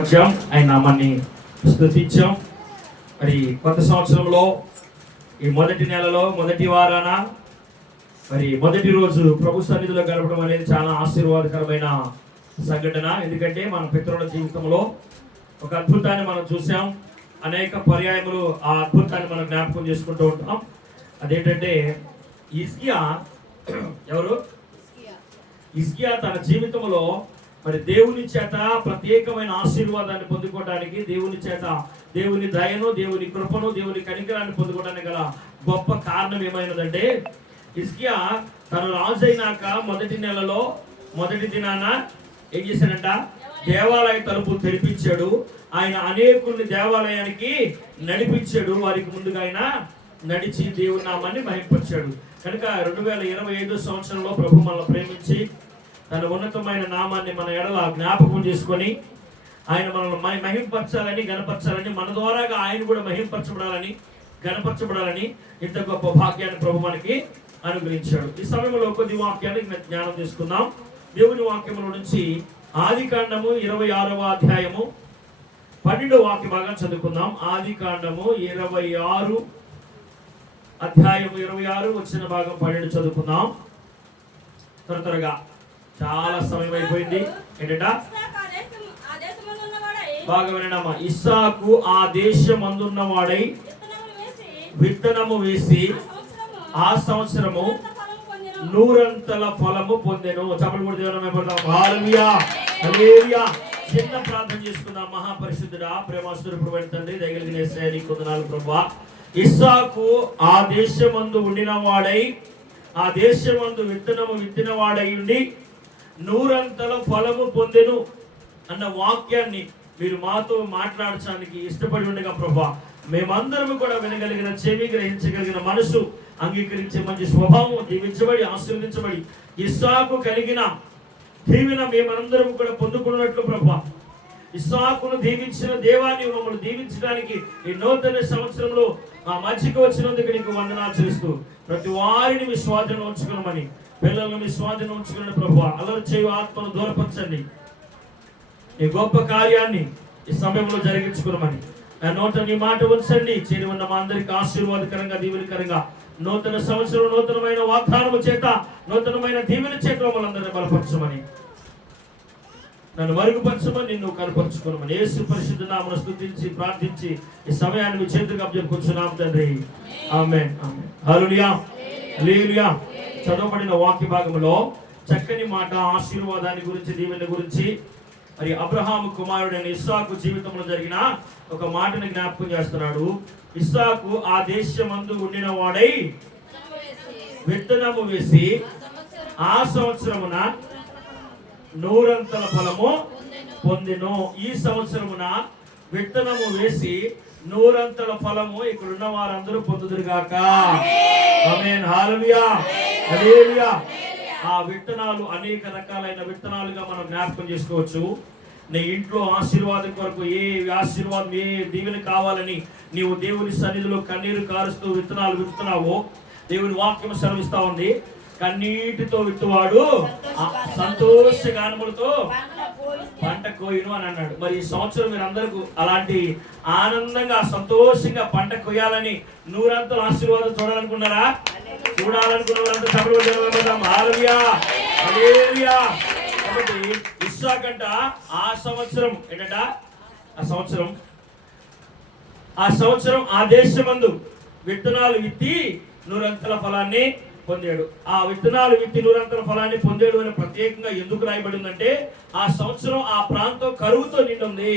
వచ్చాం ఆయన నామాన్ని స్థుతించాం. మరి కొత్త సంవత్సరంలో ఈ మొదటి నెలలో మొదటి వారాన మరి మొదటి రోజు ప్రభు సన్నిధిలో గడపడం అనేది చాలా ఆశీర్వాదకరమైన సంఘటన. ఎందుకంటే మన పితరుల జీవితంలో ఒక అద్భుతాన్ని మనం చూసాం అనేక పర్యాయములు ఆ అద్భుతాన్ని మనం జ్ఞాపకం చేసుకుంటూ ఉంటాం. అదేంటంటే ఇస్కియా ఎవరు? ఇస్కియా తన జీవితంలో మరి దేవుని చేత ప్రత్యేకమైన ఆశీర్వాదాన్ని పొందుకోవడానికి దేవుని చేత దేవుని దయను దేవుని కృపను దేవుని కనికరాన్ని పొందుకోవడానికి గల గొప్ప కారణం ఏమైనదంటే ఇస్కియా తను రాజు అయినాక మొదటి నెలలో మొదటి దినాన ఏం చేశాడంట? దేవాలయ తలుపు తెరిపించాడు. ఆయన అనేకుల్ని దేవాలయానికి నడిపించాడు. వారికి ముందుగా ఆయన నడిచి దేవుని నామాన్ని మహింపరిచాడు. కనుక రెండు వేల ఇరవై ఐదో సంవత్సరంలో ప్రభు మనల్ని ప్రేమించి తన ఉన్నతమైన నామాన్ని మన ఎడల జ్ఞాపకం చేసుకొని ఆయన మనల్ని మహింపరచాలని గణపరచాలని మన ద్వారాగా ఆయన కూడా మహింపరచబడాలని గణపరచబడాలని ఇంత గొప్ప భాగ్యాన్ని ప్రభు మనకి అనుగ్రహించాడు. ఈ సమయంలో కొద్ది వాక్యాన్ని జ్ఞానం తీసుకుందాం దేవుని వాక్యముల నుంచి ఆది కాండము ఇరవై ఆరవ అధ్యాయము పన్నెండు వాక్య భాగం చదువుకుందాం. ఆది కాండము ఇరవై ఆరు అధ్యాయము ఇరవై ఆరు వచ్చిన భాగం పన్నెండు చదువుకుందాం. త్వర త్వరగా. చాలా సమయం అయిపోయింది. ఏంటంట? ఇస్సాకు ఆ దేశం అందున్నవాడై బాగా ఇస్సాకు ఆ విత్తనము వేసి ఆ సంవత్సరము నూరంతల ఫలము పొందెను. చపలు కూడా దేవుని పడతాం చిన్న ప్రార్థన చేసుకుందాం. మహాపరిశుద్ధుడా ప్రేమాస్తుడు తండ్రి దయగలిగిన శ్రేణి కొందనాలు ప్రభా ఇస్సాకు ఆ దేశమందు ఉండిన వాడై ఆ దేశమందు విత్తనము విత్తిన వాడై ఉండి నూరంతల ఫలము పొందెను అన్న వాక్యాన్ని మీరు మాతో మాట్లాడటానికి ఇష్టపడి ఉండగా ప్రభా మేమందరం కూడా వినగలిగిన చెవి గ్రహించగలిగిన మనసు అంగీకరించే మంచి స్వభావం దీవించబడి ఆశీర్వదించబడి ఇస్సాకు కలిగిన దీవెన మేమందరం కూడా పొందుకున్నట్లు ప్రభా. ఇస్సాకును దీవించిన దేవాన్ని మమ్మల్ని దీవించడానికి ఈ నూతన సంవత్సరంలో ఆ మధ్యకి వచ్చినందుకు నీకు వందనాలు చేస్తూ ప్రతి వారిని మీ స్వాధీనం ఉంచుకున్నామని పిల్లలను మీ స్వాధీనం ఉంచుకున్న ప్రభు అలరి చేయు ఆత్మను దూరపరచండి. ఈ గొప్ప కార్యాన్ని ఈ సమయంలో జరిగించుకున్నామని నా నోట నీ మాట ఉంచండి. చేరి ఉన్న మా అందరికి ఆశీర్వాదకరంగా దీవెనకరంగా నూతన సంవత్సరం నూతనమైన వాగ్దానము చేత నూతనమైన దీవెన చేత మమ్మల్ని బలపరచమని. నన్ను మరుగుపరచమని నిన్ను కనపరుచుకున్నామని యేసు పరిశుద్ధ నామను స్థుతించి ప్రార్థించి ఈ సమయాన్ని మీ చేతులకు అప్పచెప్పుకుంటున్నాం తండ్రి. ఆమె ఆమె హలుయా హల్లెలూయా. చదవబడిన వాక్య భాగంలో చక్కని మాట ఆశీర్వాదాన్ని గురించి దీవెన గురించి మరి అబ్రహాము కుమారుడైన ఇస్సాకు జీవితంలో జరిగిన ఒక మాటని జ్ఞాపకం చేస్తున్నాడు. ఇస్సాకు ఆ దేశమందు ఉండిన వాడై విత్తనము వేసి ఆ సంవత్సరమున నూరంతల ఫలము పొందెను. ఈ సంవత్సరమున విత్తనము వేసి నూరంతల ఫలము ఇక్కడ ఉన్న వారందరూ పొందుదురుగాక. ఆమేన్. హల్లెలూయా ఆ విత్తనాలు అనేక రకాలైన విత్తనాలుగా మనం జ్ఞాపకం చేసుకోవచ్చు. నీ ఇంట్లో ఆశీర్వాదం కొరకు ఏ ఆశీర్వాదం ఏ దీవెన కావాలని నీవు దేవుని సన్నిధిలో కన్నీరు కారుస్తూ విత్తనాలు విత్తున్నావో దేవుని వాక్యం శ్రమిస్తా ఉంది. కన్నీటితో విత్తువాడు సంతోష గానములతో పంట కోయును అని అన్నాడు. మరి ఈ సంవత్సరం మీరు అందరికీ అలాంటి ఆనందంగా సంతోషంగా పంట కొయ్యాలని నూరంతలు ఆశీర్వాదం చూడాలనుకున్నారా? చూడాలనుకున్న సభలో కాబట్టి ఇస్సాకంట ఆ సంవత్సరం ఏంటంట? ఆ సంవత్సరం. ఆ సంవత్సరం ఆ దేశమందు విత్తనాలు విత్తి నూరంతల ఫలాన్ని పొందాడు. ఆ విత్తనాలు విత్తి నూరంతల ఫలాన్ని పొందాడు అని ప్రత్యేకంగా ఎందుకు రాయబడిందంటే ఆ సంవత్సరం ఆ ప్రాంతం కరువుతో నిండుంది.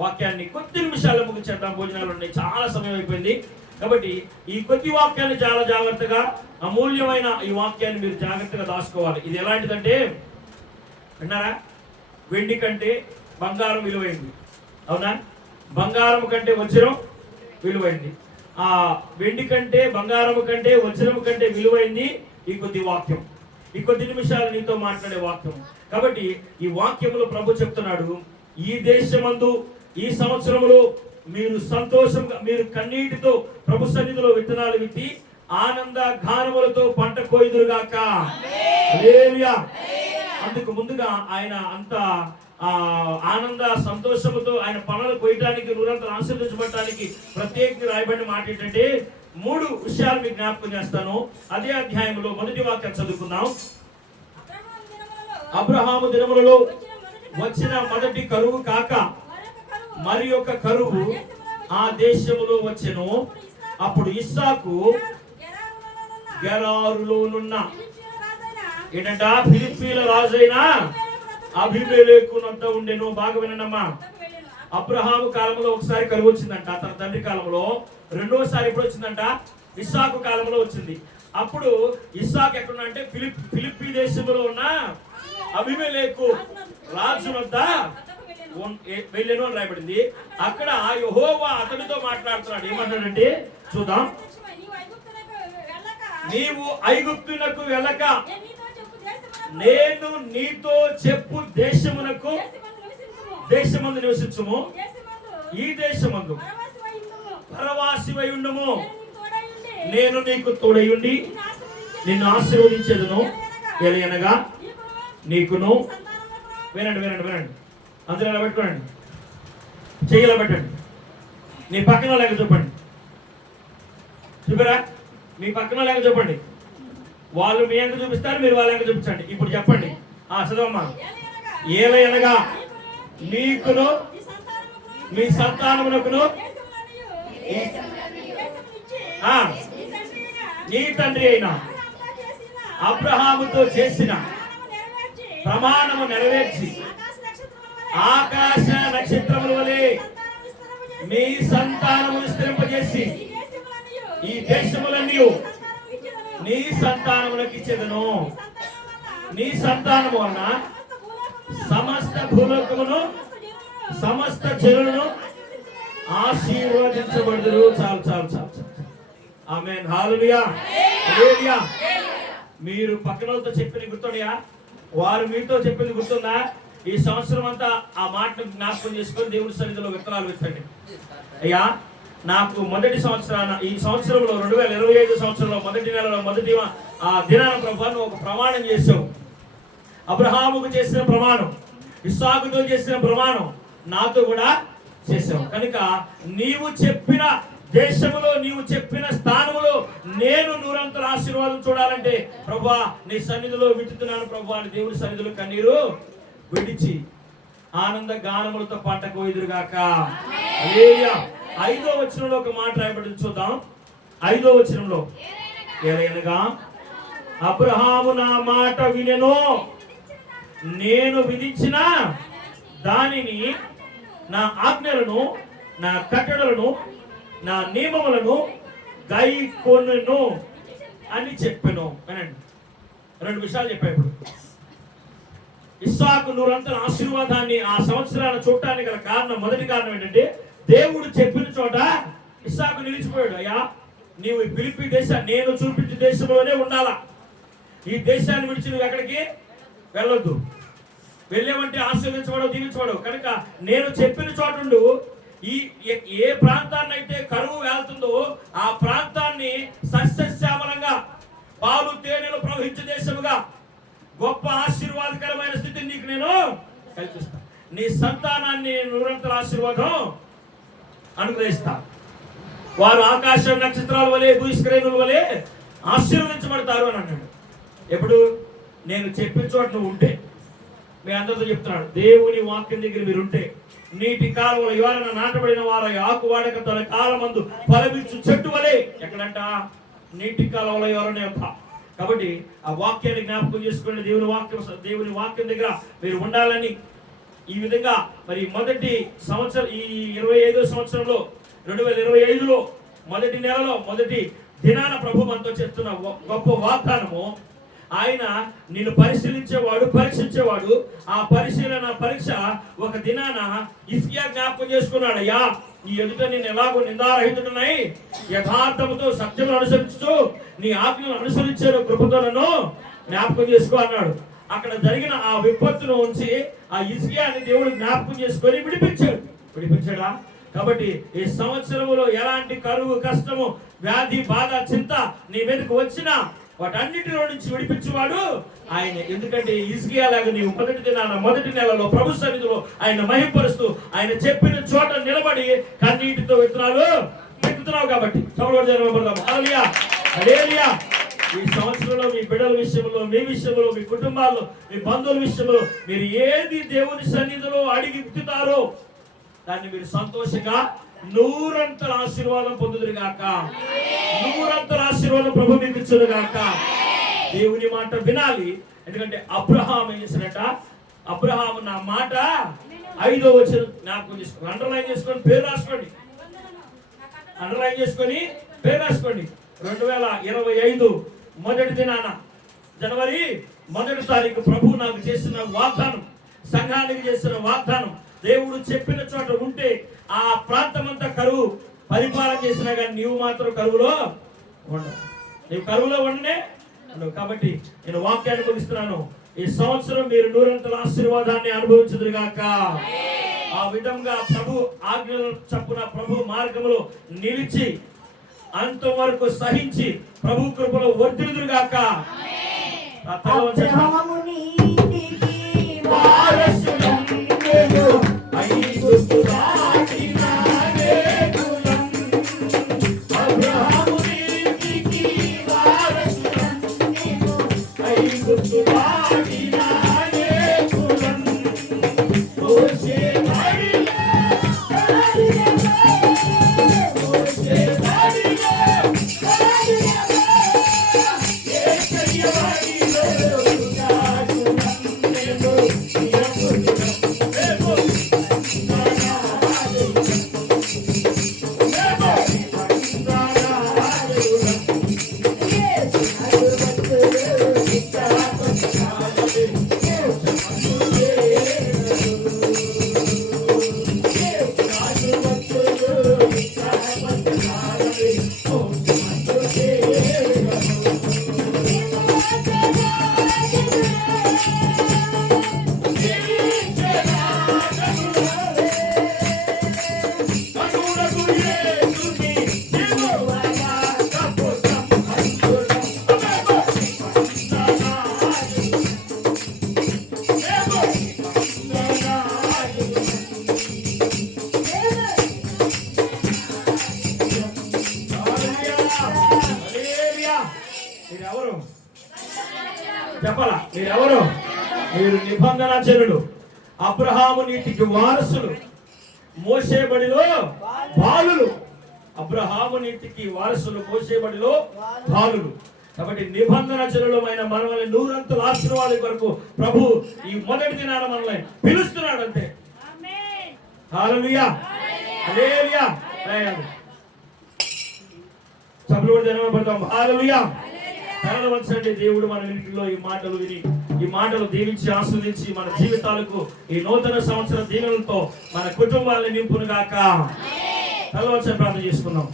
వాక్యాన్ని కొద్ది నిమిషాలు ముగించేద్దాం. భోజనాలు ఉన్నాయి. చాలా సమయం అయిపోయింది. కాబట్టి ఈ కొద్ది వాక్యాన్ని చాలా జాగ్రత్తగా అమూల్యమైన ఈ వాక్యాన్ని మీరు జాగ్రత్తగా దాచుకోవాలి. ఇది ఎలాంటిదంటే విన్నారా? వెండి కంటే బంగారం విలువైంది. అవునా? బంగారం కంటే వజ్రం విలువైంది. ఆ వెండి కంటే బంగారం కంటే వజ్రం కంటే విలువైంది ఈ కొద్ది వాక్యం. ఈ కొద్ది నిమిషాలు నీతో మాట్లాడే వాక్యం. కాబట్టి ఈ వాక్యంలో ప్రభు చెప్తున్నాడు ఈ దేశమందు ఈ సంవత్సరములో మీరు సంతోషంగా మీరు కన్నీటితో ప్రభు సన్నిధిలో విత్తనాలు విత్తి ఆనంద గానములతో పంట కోయుదురుగాక. అందుకు ముందుగా ఆయన అంత ఆ ఆనంద సంతోషముతో ఆయన పనులు కొయ్యడానికి నూరంతలు ఆశీర్వదించబడటానికి ప్రత్యేకంగా రాయబడిన మాట ఏంటంటే మూడు విషయాలు మీకు జ్ఞాపకం చేస్తాను. అదే అధ్యాయంలో మొదటి వాక్యం చదువుకుందాం. అబ్రహాము దినములలో వచ్చిన మొదటి కరువు కాక మరి యొక్క కరువు ఆ దేశములో వచ్చెను. అప్పుడు ఇస్సాకు గెరారులలోనున్న గెరారులోనున్న ఫిలిష్తీయుల రాజైన ఏంటంట? ఫిలిప్పీల రాజైన అభిమేలేకునంత ఉండెను. బాగా వినండమ్మా అబ్రహాము కాలంలో ఒకసారి కరువు వచ్చిందంట. తన తండ్రి కాలంలో రెండోసారి ఎప్పుడు వచ్చిందంట? ఇస్సాకు కాలంలో వచ్చింది. అప్పుడు ఇస్సాకు ఎక్కడ అంటే ఫిలిప్ ఫిలిప్పీ దేశంలో ఉన్న అభిమేలేకు రాజు వద్ద వెళ్ళెను. అని రాయబడింది. అక్కడ ఆ యహోవా అతనితో మాట్లాడుతున్నాడు. ఏమంటాడంటే చూద్దాం. నీవు ఐగుప్తునకు వెళ్ళక నేను నీతో చెప్పు దేశమునకు దేశమందు నివసించము. ఈ దేశమందు పరవాసివై ఉండము. నేను నీకు తోడయుండి నిన్ను ఆశీర్వదించేదను. ఎలయనగా నీకును. వినండి వినండి వినండి. అందరూ ఇలా పెట్టుకోండి చెయ్యిలా పెట్టండి నీ పక్కన లేక చూపండి. చూపరా? మీ పక్కన లేక చెప్పండి వాళ్ళు మీ ఎంక చూపిస్తారు మీరు వాళ్ళ ఎంక చూపించండి. ఇప్పుడు చెప్పండి. ఆ చదవమ్మా. ఏలయనగా ఏలయనగా నీకును మీ సంతానమునకును నీ తండ్రి అయిన అబ్రహాముతో చేసిన ప్రమాణము నెరవేర్చి ఆకాశ నక్షత్రముల వలె సంతానము మీ సంతానము విస్తరింపజేసి ఈ దేశములన్నీ నీ సంతానములకు ఇచ్చేదను. నీ సంతానము అన్న సమస్త భూలోకమును సమస్త చెరువును సమస్త చాలు చాలు చాలు ఆమె హాలుయా మీరు పక్కనతో చెప్పింది గుర్తుండయా? వారు మీతో చెప్పింది గుర్తుందా? ఈ సంవత్సరం అంతా ఆ మాటను జ్ఞాపకం చేసుకొని దేవుడి సన్నిధిలో విత్తనాలు విత్తండి. అయ్యా నాకు మొదటి సంవత్సరాన ఈ సంవత్సరంలో రెండు వేల ఇరవై ఐదు సంవత్సరంలో మొదటి నెలలో మొదటి ఆ దినాన ప్రభాను ఒక ప్రమాణం చేసావు. అబ్రహాముకు చేసిన ప్రమాణం ఇస్సాకుతో చేసిన ప్రమాణం నాతో కూడా చేసావు. కనుక నీవు చెప్పిన దేశములో నీవు చెప్పిన స్థానంలో నేను నూరంతల ఆశీర్వాదం చూడాలంటే ప్రభా నీ సన్నిధిలో విడుతున్నాను ప్రభా అని దేవుడి సన్నిధిలో కన్నీరు విడిచి ఆనంద గానములతో పంటకు ఎదురుగాక. ఐదో వచనంలో ఒక మాట రాయబడింది చూద్దాం. ఐదో వచనంలో. ఏలైనగా అబ్రహాము నా మాట వినెను. నేను విధించిన దానిని నా ఆజ్ఞలను నా కట్టడలను నా నియమములను గై కొనును అని చెప్పాను. వినండి. రెండు విషయాలు చెప్పాను ఇప్పుడు. ఇస్సాకు నూరంతల ఆశీర్వాదాన్ని ఆ సంవత్సరాల చూడటానికి గల కారణం మొదటి కారణం ఏంటంటే దేవుడు చెప్పిన చోట ఇస్సాకు నిలిచిపోయాడు. అయ్యా నీవు పిలిపి దేశ నేను చూపించిన దేశంలోనే ఉండాలా? ఈ దేశాన్ని విడిచి నువ్వు ఎక్కడికి వెళ్ళొద్దు. వెళ్ళేవంటే ఆశీర్వించబడవు దీవించబడవు. కనుక నేను చెప్పిన చోటుండు ఈ ఏ- ఏ ప్రాంతాన్ని అయితే కరువు వెళ్తుందో ఆ ప్రాంతాన్ని సస్యశ్యామలంగా పాలు తేనెలు ప్రవహించే దేశముగా గొప్ప ఆశీర్వాదకరమైన స్థితిని నీకు నేను కల్పిస్తాను నీ సంతానాన్ని నిరంతర ఆశీర్వాదం అనుగ్రహిస్తా. వారు ఆకాశ నక్షత్రాల వలె భూస్క్రేణుల వలె ఆశీర్వదించబడతారు అని అన్నాడు. ఎప్పుడు? నేను చెప్పిన చోట నువ్వు ఉంటే. మీ అందరితో చెప్తున్నాడు దేవుని వాక్యం దగ్గర మీరు ఉంటే నీటి కాలంలో ఎవరైనా నాటబడిన వారు ఆకు వాడక తన కాలమందు ఫలమిచ్చు చెట్టు వలె. ఎక్కడంట? నీటి కాలంలో ఎవరైనా యొక్క కాబట్టి ఆ వాక్యాన్ని జ్ఞాపకం చేసుకునే దేవుని వాక్యం దేవుని వాక్యం దగ్గర మీరు ఉండాలని ఈ విధంగా మరి మొదటి సంవత్సరం ఈ ఇరవై ఐదో సంవత్సరంలో రెండు వేల ఇరవై ఐదులో మొదటి నెలలో మొదటి దినాన ప్రభు మనతో చేస్తున్న గొప్ప వాగ్దానము ఆయన నిన్ను పరిశీలించేవాడు పరీక్షించేవాడు ఆ పరిశీలన పరీక్ష ఒక దినాన ఇస్కియా జ్ఞాపకం చేసుకున్నాడు అయ్యా నీ ఎదుట నేను ఎలాగో నిందారహితుడనై యథార్థముతో సత్యమును అనుసరించుతూ నీ ఆజ్ఞను అనుసరించాడు కృపతో నన్ను జ్ఞాపకం చేసుకో అన్నాడు. అక్కడ జరిగిన ఆ విపత్తును ఉంచి ఆ ఇస్కియాని దేవుడు జ్ఞాపకం చేసుకొని విడిపించాడు. విడిపించాడా? కాబట్టి ఈ సంవత్సరములో ఎలాంటి కరువు కష్టము వ్యాధి బాధ చింత నీ మీదకు వచ్చినా వాటన్నిటిలో నుంచి విడిపించేవాడు ఆయన. ఎందుకంటే ఇసుకియాలాగా నీవు మొదటి దినాన మొదటి నెలలో ప్రభు సన్నిధిలో ఆయన మహింపరుస్తూ ఆయన చెప్పిన చోట నిలబడి కన్నీటితో విత్తనాలు విత్తుతున్నావు కాబట్టి. చదవడం ఈ సంవత్సరంలో మీ బిడ్డల విషయంలో మీ విషయంలో మీ కుటుంబాల్లో మీ బంధువుల విషయంలో మీరు ఏది దేవుని సన్నిధిలో అడిగి విత్తుతారో దాన్ని మీరు సంతోషంగా నూరంతల ఆశీర్వాదం పొందుదురు గాక. నూరంతల ఆశీర్వాదం ప్రభు మీకు ఇచ్చును గాక. దేవుని మాట వినాలి. ఎందుకంటే అబ్రహాం ఏం చేశాడట? అబ్రహాం నా మాట ఐదో వచ్చిన నాకు అండర్లైన్ చేసుకొని పేరు రాసుకోండి. అండర్లైన్ చేసుకొని పేరు రాసుకోండి. రెండు వేల ఇరవై ఐదు మొదటి దినాన జనవరి మొదటి తారీఖు ప్రభు నాకు చేసిన వాగ్దానం సంఘానికి చేసిన వాగ్దానం దేవుడు చెప్పిన చోట ఉంటే ఆ ప్రాంతం అంతా కరువు. పరిపాలన చేసినా కానీ నీవు మాత్రం కరువులో ఉండవు. నీవు కరువులో ఉండనే కాబట్టి నేను వాక్యాన్ని ముగిస్తున్నాను. ఈ సంవత్సరం మీరు నూరంతల ఆశీర్వాదాన్ని అనుభవించుదురుగాక. ఆ విధంగా ప్రభు ఆజ్ఞల చప్పున ప్రభు మార్గములో నిలిచి అంతవరకు సహించి ప్రభు కృపలో వర్ధిల్లుదురుగాక ఎవరు? చెప్పాలా? మీరెవరు? మీరు నిబంధన జనులు. అబ్రహాము నీటికి వారసులు. మోసేబడిలో బాలులు. అబ్రహాము నీటికి వారసులు మోసేబడిలో బాలులు. కాబట్టి నిబంధన జనులమైన మనల్ని నూరంతుల ఆశీర్వాదం కొరకు ప్రభు ఈ మొదటి దినాన మనల్ని పిలుస్తున్నాడు అంతే. ఆమేన్ సభలో జనపడతాం హాలలుయా. వచ్చండి దేవుడు మన ఇంటిలో ఈ మాటలు విని ఈ మాటలు దీవించి ఆస్వాదించి మన జీవితాలకు ఈ నూతన సంవత్సర దీవెనలతో మన కుటుంబాలను నింపును గాక తల వచ్చని ప్రార్థన చేసుకుందాం.